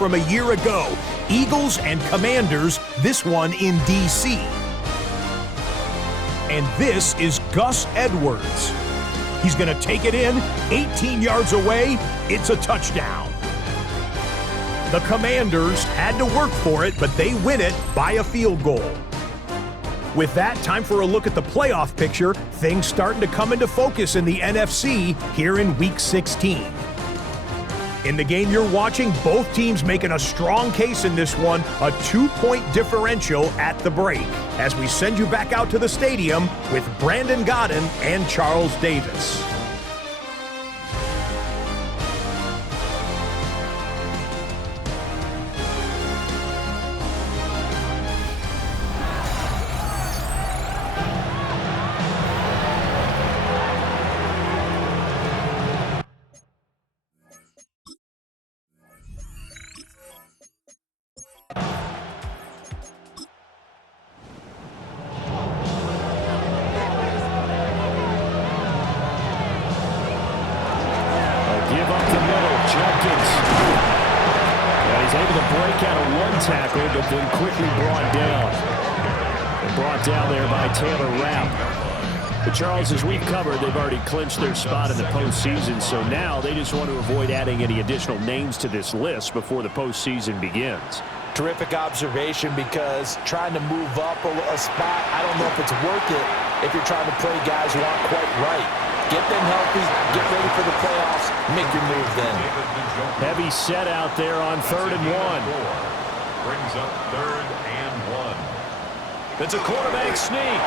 from a year ago. Eagles and Commanders, this one in D.C. And this is Gus Edwards. He's going to take it in, 18 yards away. It's a touchdown. The Commanders had to work for it, but they win it by a field goal. With that, time for a look at the playoff picture. Things starting to come into focus in the NFC here in Week 16. In the game you're watching, both teams making a strong case in this one, a 2-point differential at the break. As we send you back out to the stadium with Brandon Godden and Charles Davis. Charles, as we've covered, they've already clinched their spot in the postseason, so now they just want to avoid adding any additional names to this list before the postseason begins. Terrific observation, because trying to move up a spot, I don't know if it's worth it if you're trying to play guys who aren't quite right. Get them healthy, get ready for the playoffs, make your move then. Heavy set out there on 3rd and 1. Brings up 3rd and 1. It's a quarterback sneak.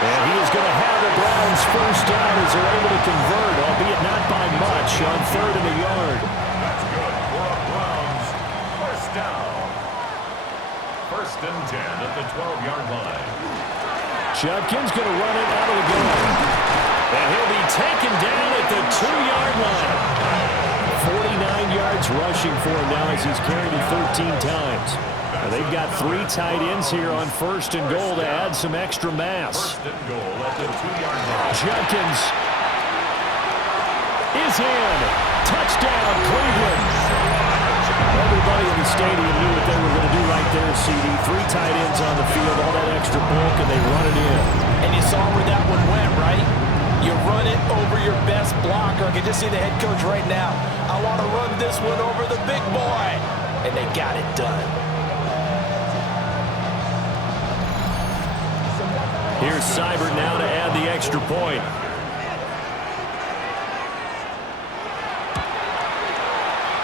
And he is going to have the Browns first down as they're able to convert, albeit not by much, on 3rd and a yard. That's good for a Browns first down. 1st and 10 at the 12-yard line. Judkins going to run it out of the gun. And he'll be taken down at the 2-yard line. 49 yards rushing for him now as he's carried it 13 times. They've got 3 tight ends here on 1st and goal to add some extra mass. 1st and goal at the 2-yard line. Judkins is in. Touchdown, Cleveland. Everybody in the stadium knew what they were going to do right there, CD. 3 tight ends on the field, all that extra bulk, and they run it in. And you saw where that one went, right? You run it over your best blocker. I can just see the head coach right now. I want to run this one over the big boy. And they got it done. Here's Seibert now to add the extra point.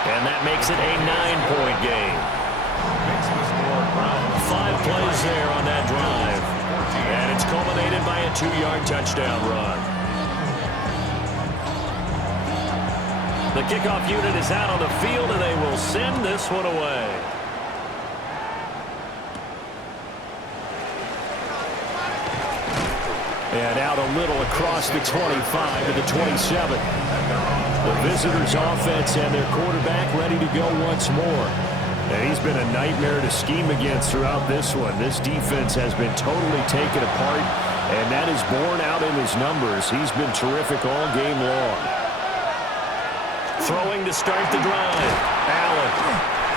And that makes it a 9-point game. 5 plays there on that drive. And it's culminated by a 2-yard touchdown run. The kickoff unit is out on the field, and they will send this one away. And out a little across the 25 to the 27. The visitors' offense and their quarterback ready to go once more. And he's been a nightmare to scheme against throughout this one. This defense has been totally taken apart, and that is borne out in his numbers. He's been terrific all game long. Throwing to start the drive. Allen.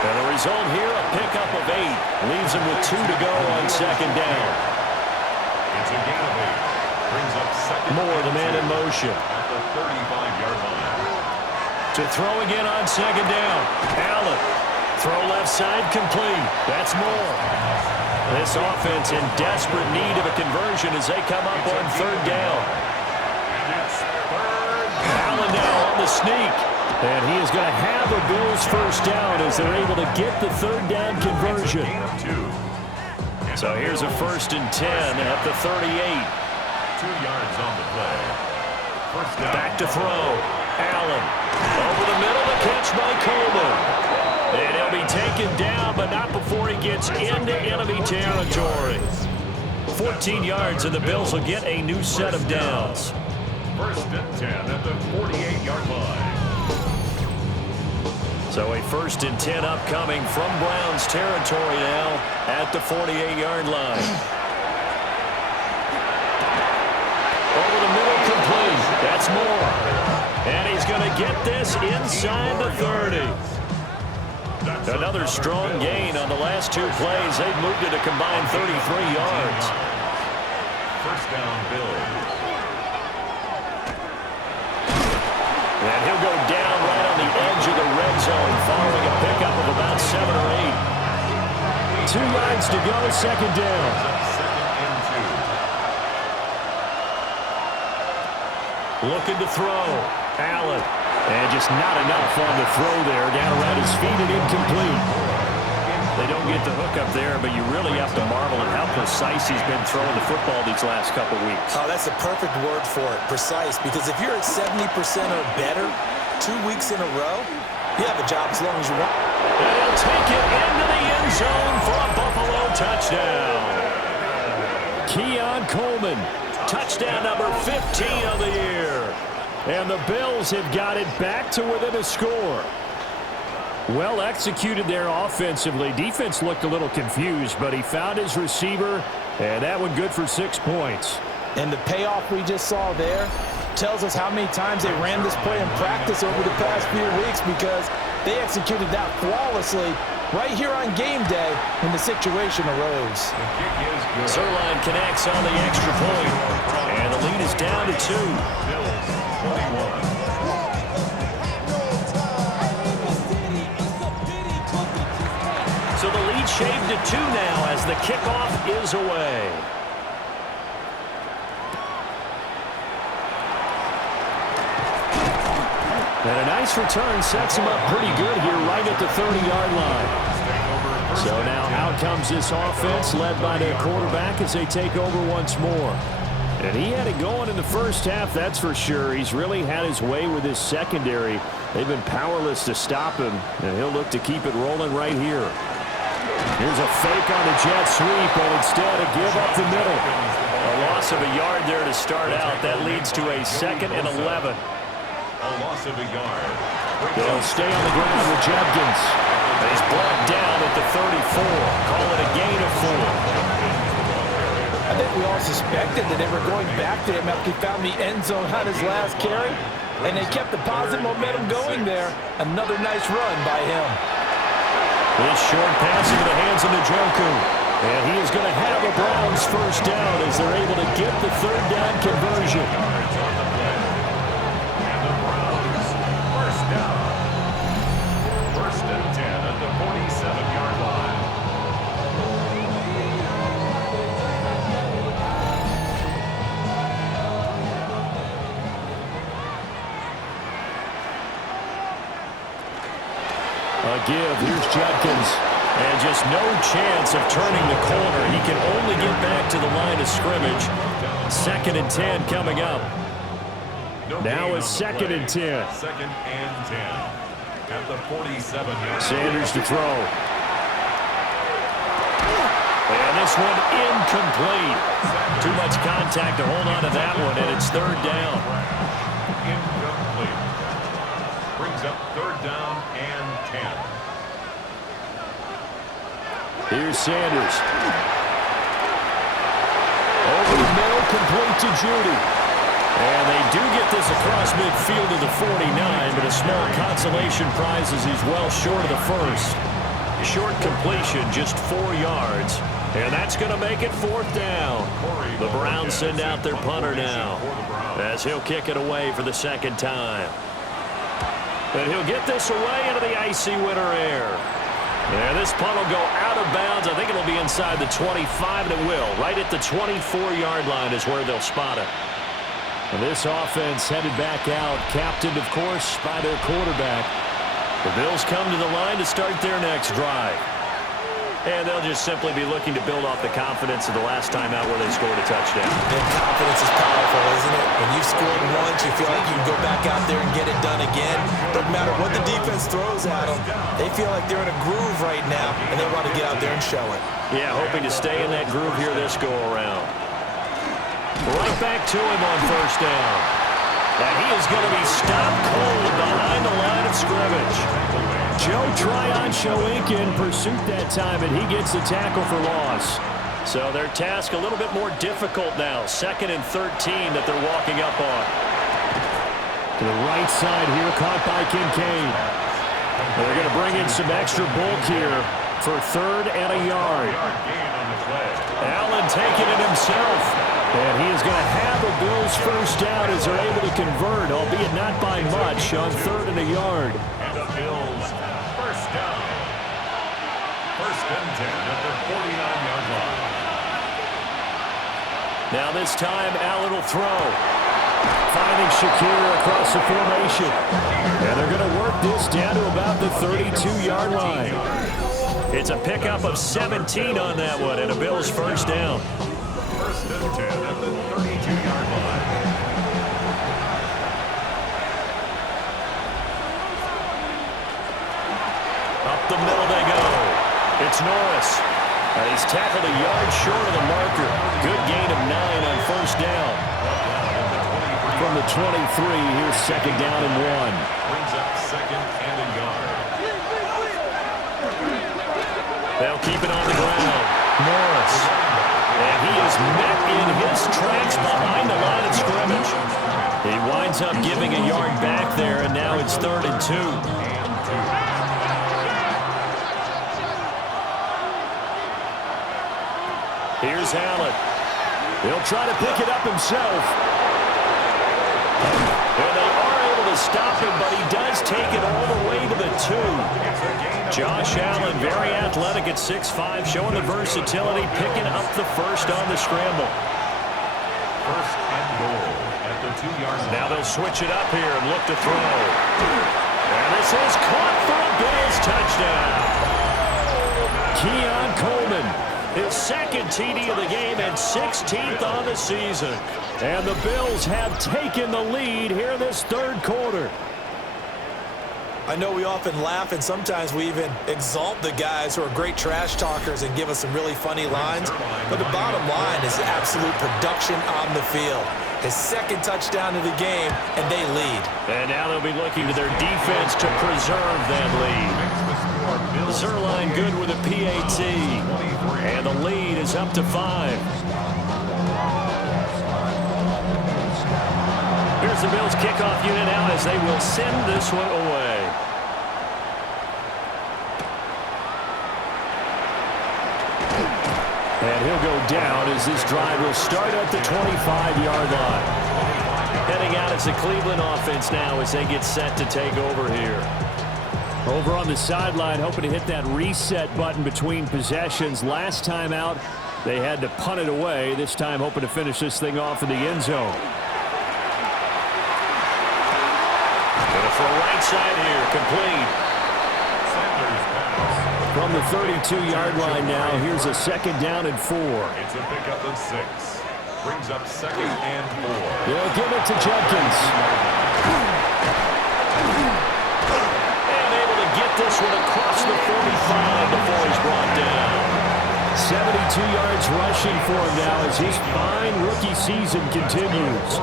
And the result here, a pickup of 8. Leaves him with 2 to go on 2nd down. It's a gain of 8. Brings up 2nd. Moore, the man in motion. At the 35-yard line. To throw again on 2nd down. Allen. Throw left side complete. That's Moore. This offense in desperate need of a conversion as they come up on 3rd down. And it's 3rd. Allen now on the sneak. And he is going to have the Bills first down as they're able to get the 3rd down conversion. So here's a 1st and 10 at the 38. 2 yards on the play. First down. Back to throw. Allen. Over the middle, the catch by Coleman. And he'll be taken down, but not before he gets into enemy territory. 14 yards, and the Bills will get a new set of downs. 1st and 10 at the 48-yard line. So a 1st and 10 upcoming from Browns territory now at the 48-yard line. Over the middle, complete. That's Moore. And he's going to get this inside the 30. Another strong gain on the last two plays. They've moved it a combined 33 yards. First down, Bills. And he'll go down right on the edge of the red zone following a pickup of about 7 or 8. 2 yards to go, second down. Second and 2. Looking to throw. Allen. And just not enough on the throw there. Down around his feet and incomplete. They don't get the hook up there, but you really have to marvel at how precise he's been throwing the football these last couple weeks. Oh, that's a perfect word for it, precise. Because if you're at 70% or better 2 weeks in a row, you have a job as long as you want. And he'll take it into the end zone for a Buffalo touchdown. Keon Coleman, touchdown number 15 of the year. And the Bills have got it back to within a score. Well executed there offensively. Defense looked a little confused, but he found his receiver, and that one good for 6 points. And the payoff we just saw there tells us how many times they ran this play in practice over the past few weeks, because they executed that flawlessly right here on game day when the situation arose. The kick is good. Zuerlein connects on the extra point, and the lead is down to 2. Bills 21. So the lead shaved to 2 now as the kickoff is away. And a nice return sets him up pretty good here right at the 30-yard line. So now out comes this offense led by their quarterback as they take over once more. And he had it going in the first half, that's for sure. He's really had his way with his secondary. They've been powerless to stop him, and he'll look to keep it rolling right here. Here's a fake on the jet sweep, and instead a give up the middle. A loss of a yard there to start out. That leads to a 2nd and 11. A loss of a yard. They'll stay on the ground with Judkins. He's brought down at the 34. Call it a gain of 4. I think we all suspected that they were going back to him after he found the end zone on his last carry, and they kept the positive momentum going there. Another nice run by him. This short pass into the hands of Njoku. And he is going to have a Browns first down as they're able to get the 3rd down conversion. And the Browns first down. First and 10 at the 47-yard line. A give. Here's Judkins. And just no chance of turning the corner. He can only get back to the line of scrimmage. 2nd and 10 coming up. Now it's 2nd and 10. 2nd and 10 at the 47-yard. Sanders to throw. And this one incomplete. Too much contact to hold on to that one, and it's 3rd down. Incomplete. Brings up 3rd down and 10. Here's Sanders. Over the middle, complete to Judy. And they do get this across midfield to the 49, but a small consolation prize as he's well short of the first. Short completion, just 4 yards. And that's going to make it 4th down. The Browns send out their punter now as he'll kick it away for the 2nd time. And he'll get this away into the icy winter air. And this punt will go out of bounds. I think it'll be inside the 25, and it will. Right at the 24-yard line is where they'll spot it. And this offense headed back out, captained, of course, by their quarterback. The Bills come to the line to start their next drive. And they'll just simply be looking to build off the confidence of the last time out where they scored a touchdown. And confidence is powerful, isn't it? When you've scored once, you feel like you can go back out there and get it done again. Doesn't matter what the defense throws at them. They feel like they're in a groove right now, and they want to get out there and show it. Yeah, hoping to stay in that groove here this go-around. Right back to him on first down. And he is going to be stopped cold behind the line of scrimmage. Joe Tryon-Shoyinka in pursuit that time, and he gets the tackle for loss. So their task a little bit more difficult now. 2nd and 13 that they're walking up on. To the right side here, caught by Kincaid. They're going to bring in some extra bulk here for 3rd and a yard. Allen taking it himself. And he is going to have the Bills first down as they're able to convert, albeit not by much, on 3rd and a yard. And the Bills first down. 1st and 10 at the 49-yard line. Now this time, Allen will throw. Finding Shakir across the formation. And they're going to work this down to about the 32-yard line. It's a pickup of 17 on that one, and a Bills first down. 1st and 10 at the 32-yard line. Up the middle they go. It's Norris. He's tackled a yard short of the marker. Good gain of 9 on first down. From the 23, here's 2nd down and 1. Brings up 2nd and a yard. They'll keep it on the ground. Norris. And he is met in his tracks behind the line of scrimmage. He winds up giving a yard back there, and now it's 3rd and 2. Here's Allen. He'll try to pick it up himself. And they are able to stop him, but he does take it all the way to the 2. Josh Allen, very athletic at 6'5", showing the versatility, picking up the first on the scramble. 1st and goal at the 2-yard line. Now they'll switch it up here and look to throw. And this is caught for a Bills touchdown. Keon Coleman, his 2nd TD of the game and 16th on the season. And the Bills have taken the lead here in this 3rd quarter. I know we often laugh and sometimes we even exalt the guys who are great trash talkers and give us some really funny lines. But the bottom line is absolute production on the field. His 2nd touchdown of the game, and they lead. And now they'll be looking to their defense to preserve that lead. Zerline good with a PAT. And the lead is up to 5. Here's the Bills kickoff unit now as they will send this one away. And he'll go down as this drive will start at the 25-yard line. Heading out as the Cleveland offense now as they get set to take over here. Over on the sideline, hoping to hit that reset button between possessions. Last time out, they had to punt it away. This time hoping to finish this thing off in the end zone. Going for a right side here, complete. From the 32-yard line now, here's a 2nd down and 4. It's a pickup of 6. Brings up 2nd and 4. They'll give it to Jenkins. And able to get this one across the 45 before he's brought down. 72 yards rushing for him now as his fine rookie season continues.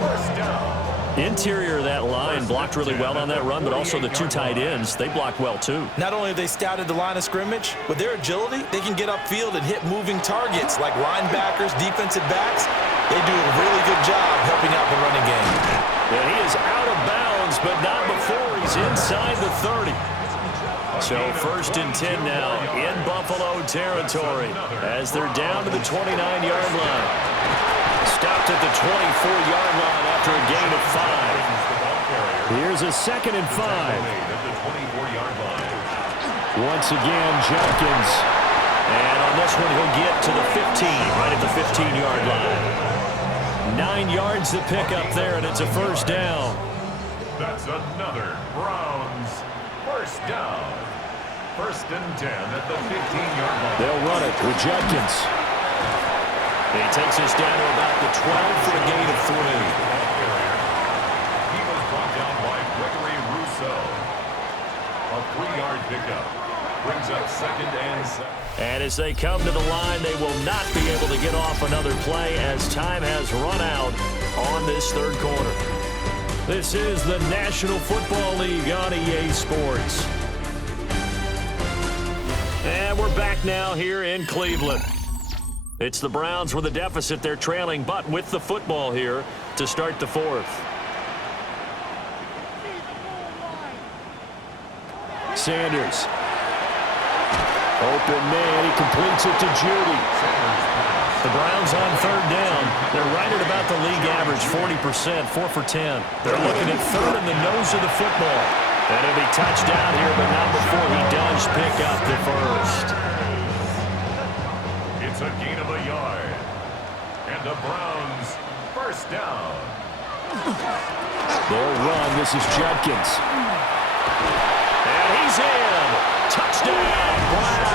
First down. Interior of that line blocked really well on that run, but also the 2 tight ends, they blocked well too. Not only have they scouted the line of scrimmage, with their agility, they can get upfield and hit moving targets like linebackers, defensive backs. They do a really good job helping out the running game. And he is out of bounds, but not before he's inside the 30. So 1st and 10 now in Buffalo territory as they're down to the 29-yard line. Stopped at the 24-yard line after a gain of 5. Here's a 2nd and 5. Once again, Jenkins. And on this one, he'll get to the 15, right at the 15-yard line. 9 yards to pick up there, and it's a first down. That's another Browns first down. 1st and 10 at the 15-yard line. They'll run it with Jenkins. He takes us down to about the 12 for a gain of 3. He was brought down by Gregory Rousseau. A 3-yard pickup. Brings up 2nd and 7. And as they come to the line, they will not be able to get off another play as time has run out on this 3rd quarter. This is the National Football League on EA Sports. And we're back now here in Cleveland. It's the Browns with a deficit. They're trailing, but with the football here to start the 4th. Sanders. Open man, he completes it to Judy. The Browns on third down. They're right at about the league average, 40%, 4 for 10. They're looking at third in the nose of the football. And it'll be touchdown here, but not before he does pick up the first. It's a gain of a yard. And the Browns first down. They'll run. This is Judkins. And he's in. Touchdown, Browns.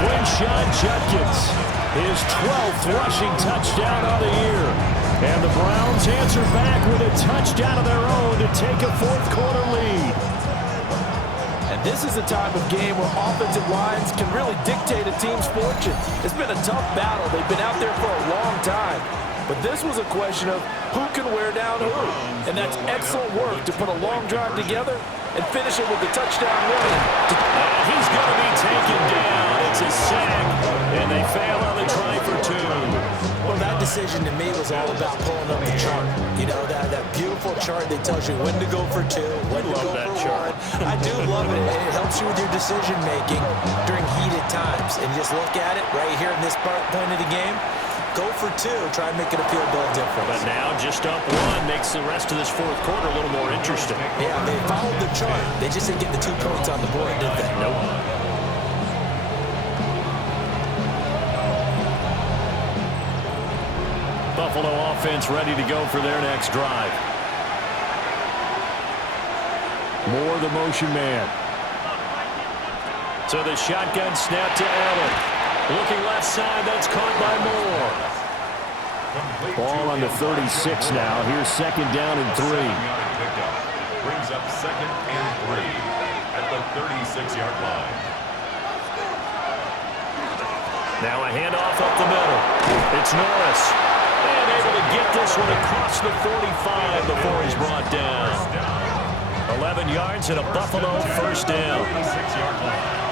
Quinshon Judkins, his 12th rushing touchdown of the year. And the Browns answer back with a touchdown of their own to take a fourth-quarter lead. And this is a type of game where offensive lines can really dictate a team's fortune. It's been a tough battle. They've been out there for a long time. But this was a question of who can wear down who. And that's excellent work to put a long drive together and finish it with a touchdown run. And he's going to be taken down. It's a sack, and they fail on the try for two. Well, that decision to me was all about pulling up the chart. You know, that beautiful chart that tells you when to go for two, when to go for one. I do love it, and it helps you with your decision-making during heated times. And just look at it right here in this point of the game. Go for two, try and make it a field goal difference. But now just up one makes the rest of this fourth quarter a little more interesting. Yeah, they followed the chart. They just didn't get the 2 points on the board, did they? Nope. Buffalo offense ready to go for their next drive. Moore, the motion man. So the shotgun snap to Allen. Looking left side, that's caught by Moore. Ball on the 36 now. Here's second down and 3. Brings up second and 3 at the 36-yard line. Now a handoff up the middle. It's Norris. And able to get this one across the 45 before he's brought down. 11 yards and a Buffalo first down. 36-yard line.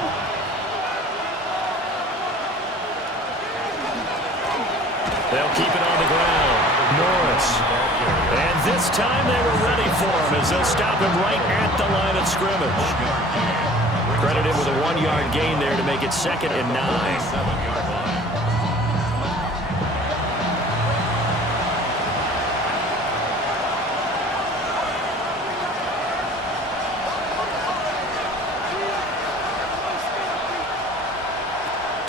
They'll keep it on the ground. Norris. And this time they were ready for him as they'll stop him right at the line of scrimmage. Credited with a 1-yard gain there to make it second and 9. 7-yard line.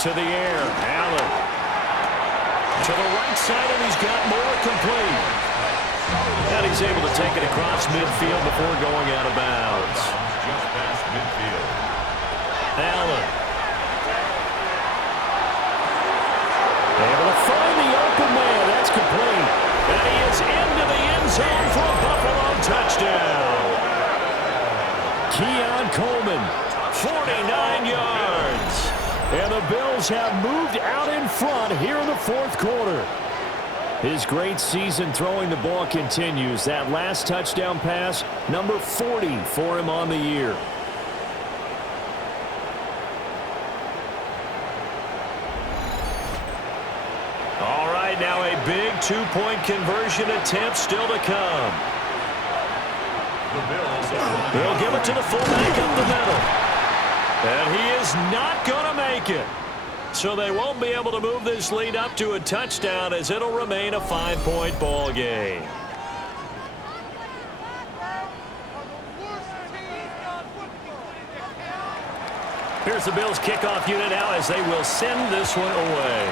To the air, Allen. To the right side, and he's got Moore complete. And he's able to take it across midfield before going out of bounds. Just past midfield. Allen. Able to find the open man. That's complete. And he is into the end zone for a Buffalo touchdown. Keon Coleman, 49 yards. And the Bills have moved out in front here in the fourth quarter. His great season throwing the ball continues. That last touchdown pass, number 40 for him on the year. All right, now a big two-point conversion attempt still to come. They'll give it to the fullback up the middle. And he is not going to make it. So they won't be able to move this lead up to a touchdown as it'll remain a 5-point ball game. Here's the Bills kickoff unit now as they will send this one away.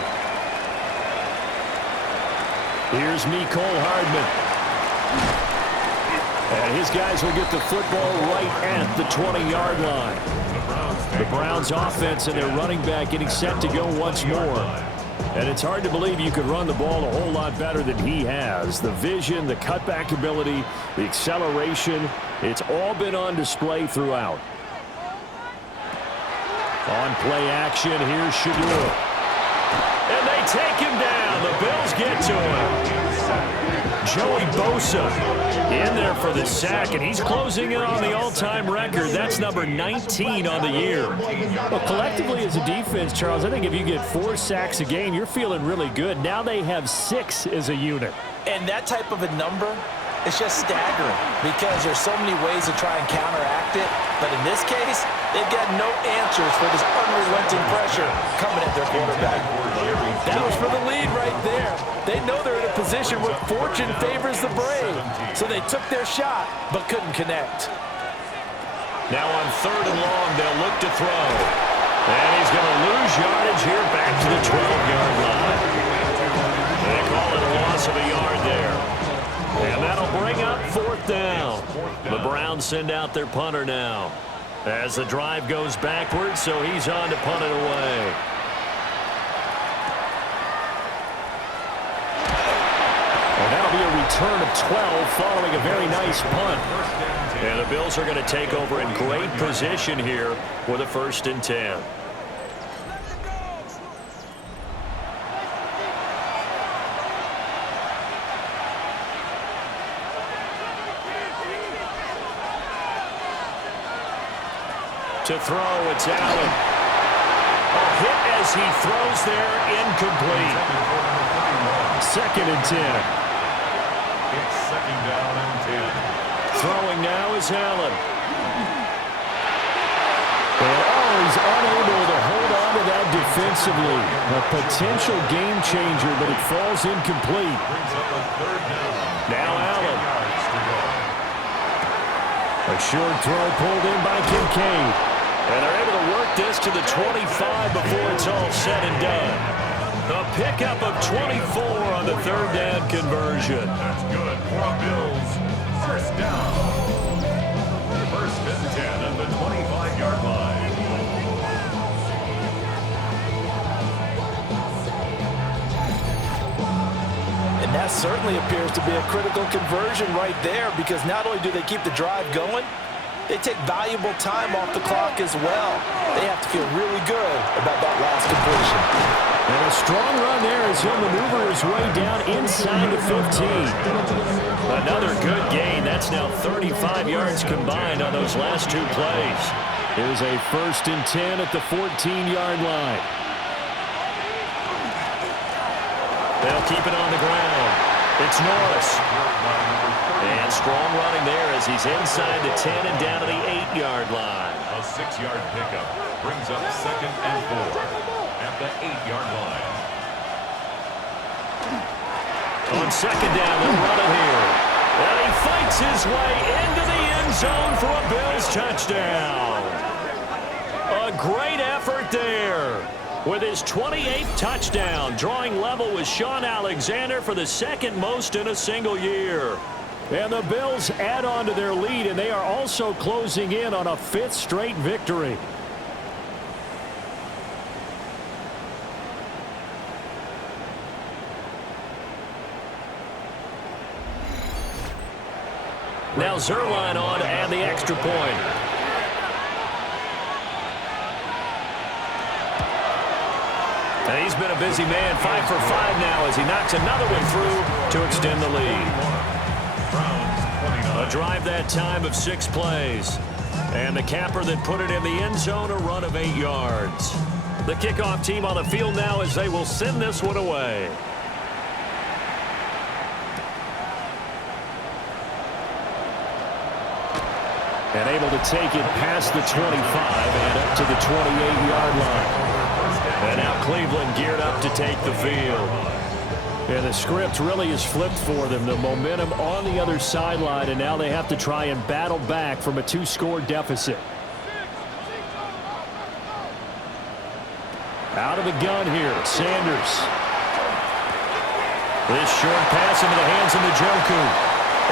Here's Mecole Hardman. And his guys will get the football right at the 20-yard line. The Browns offense and their running back getting set to go once more. And it's hard to believe you could run the ball a whole lot better than he has. The vision, the cutback ability, the acceleration, it's all been on display throughout. On play action, here's Shedeur. And they take him down. The Bills get to him. Joey Bosa in there for the sack, and he's closing in on the all-time record. That's number 19 on the year. Well, collectively as a defense, Charles, I think if you get 4 sacks a game, you're feeling really good. Now they have 6 as a unit. And that type of a number it's just staggering because there's so many ways to try and counteract it. But in this case, they've got no answers for this unrelenting pressure coming at their quarterback. That was for the lead right there. They know they're in a position where fortune favors the brave. So they took their shot, but couldn't connect. Now on 3rd and long, they'll look to throw. And he's going to lose yardage here back to the 12-yard line. They call it a loss of a yard there. And that'll bring up 4th down. The Browns send out their punter now. As the drive goes backwards, so he's on to punt it away. And that'll be a return of 12 following a very nice punt. And the Bills are going to take over in great position here with a 1st and 10. To throw, it's Allen. A hit as he throws there, incomplete. 2nd and 10. It's 2nd down and 10. Throwing now is Allen. And he's unable to hold on to that defensively. A potential game changer, but it falls incomplete. Brings up a 3rd down. Now Allen. 10 yards to go. A short throw pulled in by Kincaid. And they're able to work this to the 25 before it's all said and done. A pickup of 24 on the 3rd down conversion. That's good for the Bills. 1st down. 1st and 10 at the 25-yard line. And that certainly appears to be a critical conversion right there because not only do they keep the drive going, they take valuable time off the clock as well. They have to feel really good about that last completion. And a strong run there as he'll maneuver his way down inside the 15. Another good gain. That's now 35 yards combined on those last 2 plays. Here's a 1st and 10 at the 14-yard line. They'll keep it on the ground. It's Norris. And strong running there as he's inside the 10 and down to the 8-yard line. A 6-yard pickup brings up 2nd and 4 at the 8-yard line. On 2nd down, they'll run it here. And he fights his way into the end zone for a Bills touchdown. A great effort there. With his 28th touchdown, drawing level with Shaun Alexander for the 2nd most in a single year. And the Bills add on to their lead, and they are also closing in on a 5th straight victory. Now Zuerlein on to add the extra point. And he's been a busy man, 5 for 5 now as he knocks another one through to extend the lead. A drive that time of 6 plays. And the capper that put it in the end zone, a run of 8 yards. The kickoff team on the field now as they will send this one away. And able to take it past the 25 and up to the 28-yard line. And now Cleveland geared up to take the field. And the script really is flipped for them. The momentum on the other sideline, and now they have to try and battle back from a 2-score deficit. Out of the gun here, Sanders. This short pass into the hands of Njoku.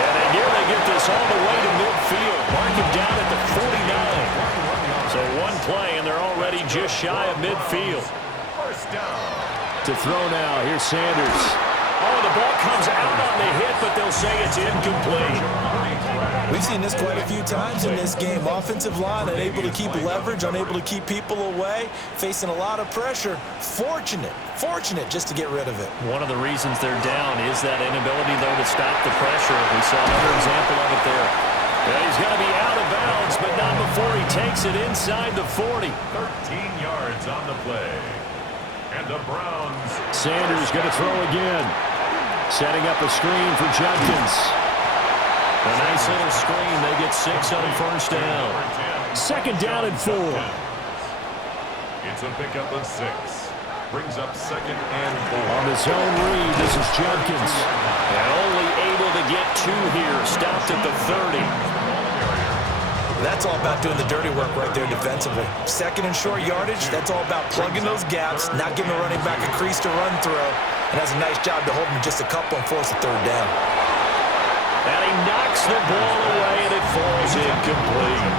And they nearly get this all the way to midfield. Mark him down at the 49. So one play, and they're already just shy of midfield. 1st down. To throw now, here's Sanders. Oh, the ball comes out on the hit, but they'll say it's incomplete. We've seen this quite a few times in this game. Offensive line unable to keep leverage, unable to keep people away, facing a lot of pressure. Fortunate just to get rid of it. One of the reasons they're down is that inability, though, to stop the pressure. We saw another example of it there. And he's going to be out of bounds, but not before he takes it inside the 40. 13 yards on the play. And the Browns. Sanders going to throw again. Setting up a screen for Judkins. A nice little screen. They get 6 on first down. Second down and 4. It's a pickup of 6. Brings up second and 4. On the zone read, this is Judkins. And only able to get 2 here. Stopped at the 30. That's all about doing the dirty work right there defensively. Second and short yardage, that's all about plugging those gaps, not giving the running back a crease to run through, and has a nice job to hold him just a couple and force a third down. And he knocks the ball away, and it falls incomplete.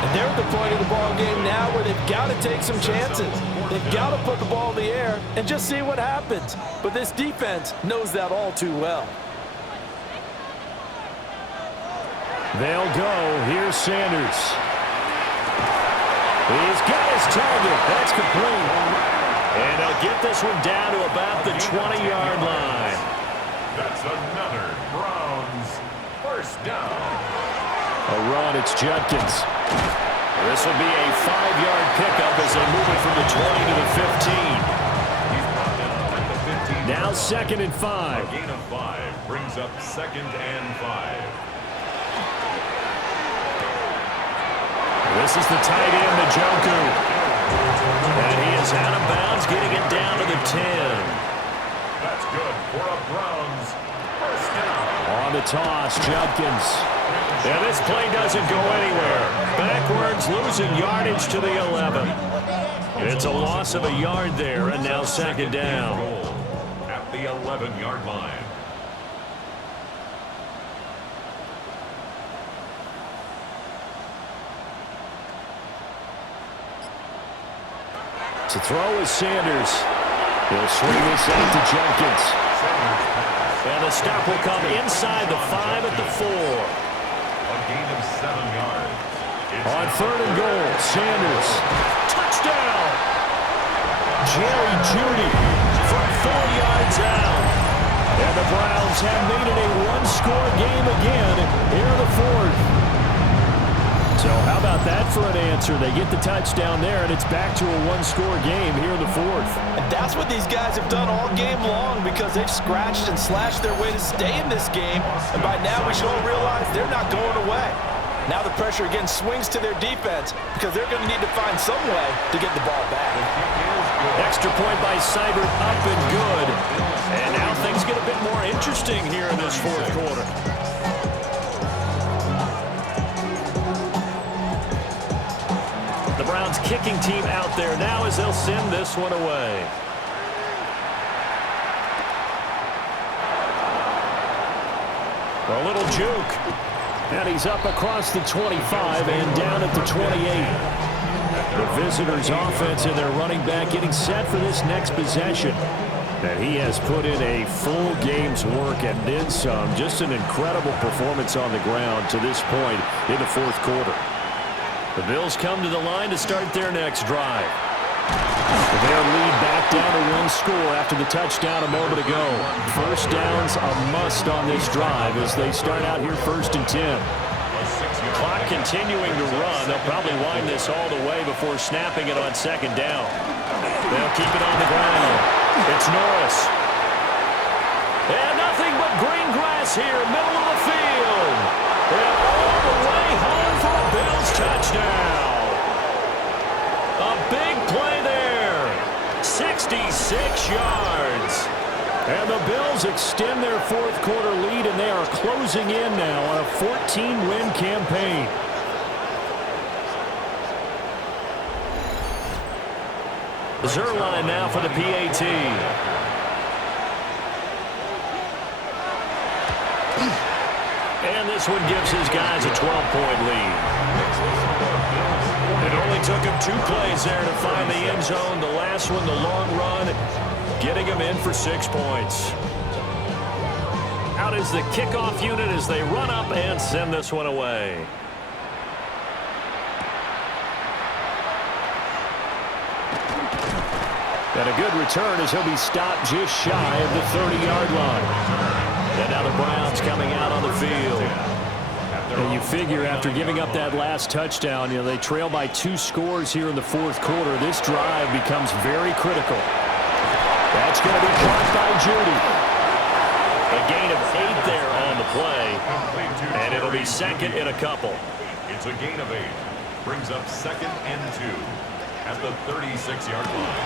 And they're at the point of the ball game now where they've got to take some chances. They've got to put the ball in the air and just see what happens. But this defense knows that all too well. They'll go. Here's Sanders. He's got his target. That's complete. And he'll get this one down to about the 20-yard line. That's another Browns first down. A run, it's Judkins. This will be a 5-yard pickup as they move it from the 20 to the 15. He's brought down at the 15. Now second and 5. A gain of 5 brings up second and 5. This is the tight end, Njoku. And he is out of bounds, getting it down to the 10. That's good for a Browns first down. On the toss, Judkins. And this play doesn't go anywhere. Backwards, losing yardage to the 11. It's a loss of a yard there, and now second down. At the 11-yard line. To throw is Sanders. He'll swing this out to Judkins. And the stop will come inside the 5 at the 4. A gain of 7 yards. On third and goal, Sanders. Touchdown! Jerry Jeudy from 4 yards out. And the Browns have made it a one-score game again here in the 4th. So how about that for an answer? They get the touchdown there, and it's back to a one-score game here in the 4th. And that's what these guys have done all game long because they've scratched and slashed their way to stay in this game. And by now we should all realize they're not going away. Now the pressure again swings to their defense because they're going to need to find some way to get the ball back. Extra point by Seibert, up and good. And now things get a bit more interesting here in this 4th quarter. The Browns kicking team out there now as they'll send this one away. A little juke. And he's up across the 25 and down at the 28. The visitors' offense and their running back getting set for this next possession. And he has put in a full game's work and then some. Just an incredible performance on the ground to this point in the 4th quarter. The Bills come to the line to start their next drive. Their lead back down to 1 score after the touchdown a moment ago. First down's a must on this drive as they start out here 1st and 10. Clock continuing to run. They'll probably wind this all the way before snapping it on second down. They'll keep it on the ground. It's Norris. And nothing but green grass here, middle of the field. And all the way home for a Bills touchdown. A big play there. 66 yards. And the Bills extend their 4th quarter lead, and they are closing in now on a 14-win campaign. Zuerlein now for the PAT. And this one gives his guys a 12-point lead. It only took him 2 plays there to find the end zone. The last one, the long run, getting him in for 6 points. Out is the kickoff unit as they run up and send this one away. And a good return as he'll be stopped just shy of the 30-yard line. And now the Browns coming out on the field. And you figure after giving up that last touchdown, they trail by 2 scores here in the 4th quarter. This drive becomes very critical. That's going to be caught by Jeudy. A gain of 8 there on the play, and it'll be second and a couple. It's a gain of 8. Brings up 2nd and 2 at the 36-yard line.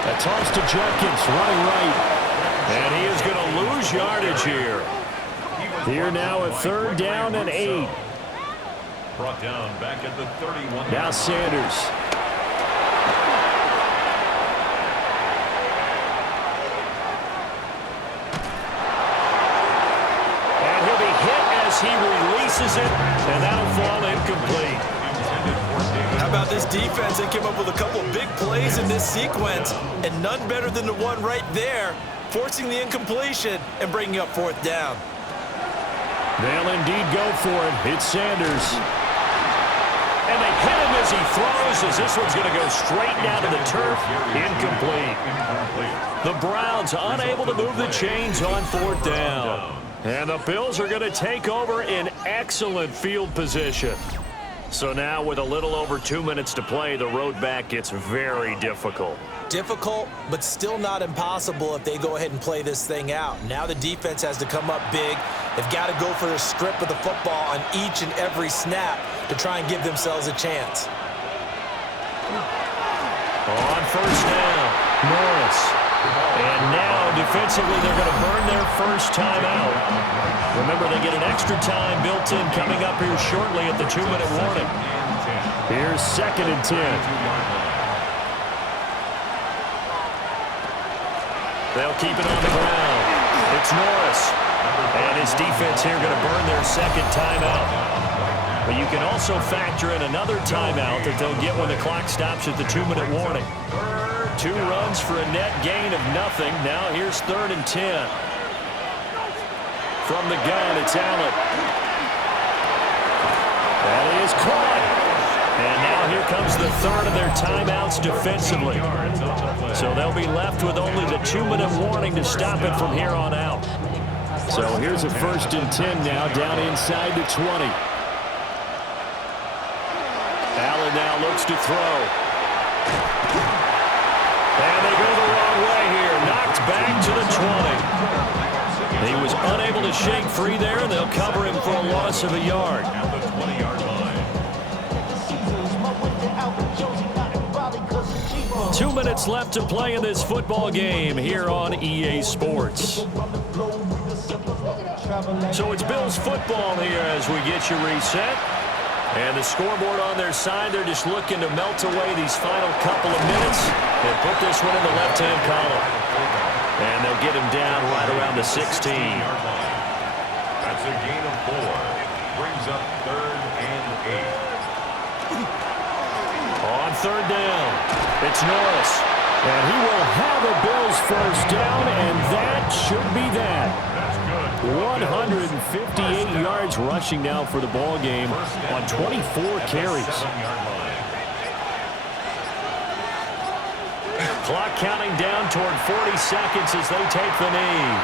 A toss to Judkins, running right. And he is going to lose yardage here. Here now at 3rd down and 8. Brought down back at the 31. Now Sanders. And he'll be hit as he releases it, and that'll fall incomplete. How about this defense? They came up with a couple of big plays in this sequence, and none better than the one right there, forcing the incompletion and bringing up 4th down. They'll indeed go for it. It's Sanders. And they hit him as he throws, as this one's going to go straight down to the turf. Incomplete. The Browns unable to move the chains on 4th down. And the Bills are going to take over in excellent field position. So now with a little over 2 minutes to play, the road back gets very difficult. Difficult, but still not impossible if they go ahead and play this thing out. Now the defense has to come up big. They've got to go for the strip of the football on each and every snap to try and give themselves a chance. On 1st down, Norris. And now defensively they're going to burn their first timeout. Remember, they get an extra time built in coming up here shortly at the 2-minute warning. Here's 2nd and 10. They'll keep it on the ground. It's Norris. And his defense here going to burn their 2nd timeout. But you can also factor in another timeout that they'll get when the clock stops at the 2-minute warning. 2 runs for a net gain of nothing. Now here's 3rd and 10. From the gun, it's Allen. That is caught. And now here comes the 3rd of their timeouts defensively. So they'll be left with only the 2-minute warning to stop it from here on out. So here's a 1st and 10 now down inside the 20. Allen now looks to throw. And they go the wrong way here. Knocked back to the 20. He was unable to shake free there, and they'll cover him for a loss of a yard. At the 20-yard line. 2 minutes left to play in this football game here on EA Sports. So it's Bills football here as we get you reset. And the scoreboard on their side, they're just looking to melt away these final couple of minutes and put this one in the left-hand column. And they'll get him down right around the 16. That's a gain of 4. Brings up 3rd and 8. On 3rd down, it's Norris. And he will have a Bills first down, and that should be that. 158 yards rushing now for the ball game on 24 carries. Clock counting down toward 40 seconds as they take the knee.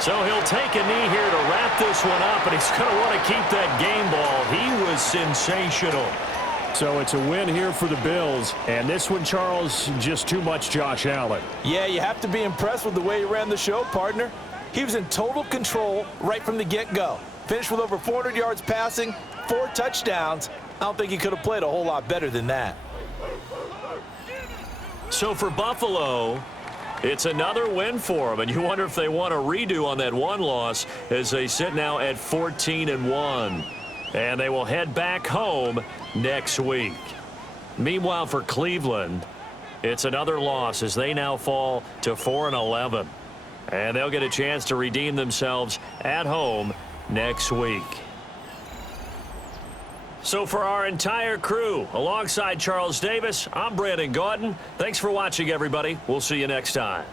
So he'll take a knee here to wrap this one up, and he's going to want to keep that game ball. He was sensational. So it's a win here for the Bills. And this one, Charles, just too much Josh Allen. Yeah, you have to be impressed with the way he ran the show, partner. He was in total control right from the get-go. Finished with over 400 yards passing, 4 touchdowns. I don't think he could have played a whole lot better than that. So for Buffalo, it's another win for them. And you wonder if they want a redo on that one loss as they sit now at 14-1. And they will head back home next week. Meanwhile, for Cleveland, it's another loss as they now fall to 4-11. And they'll get a chance to redeem themselves at home next week. So for our entire crew, alongside Charles Davis, I'm Brandon Gaudin. Thanks for watching, everybody. We'll see you next time.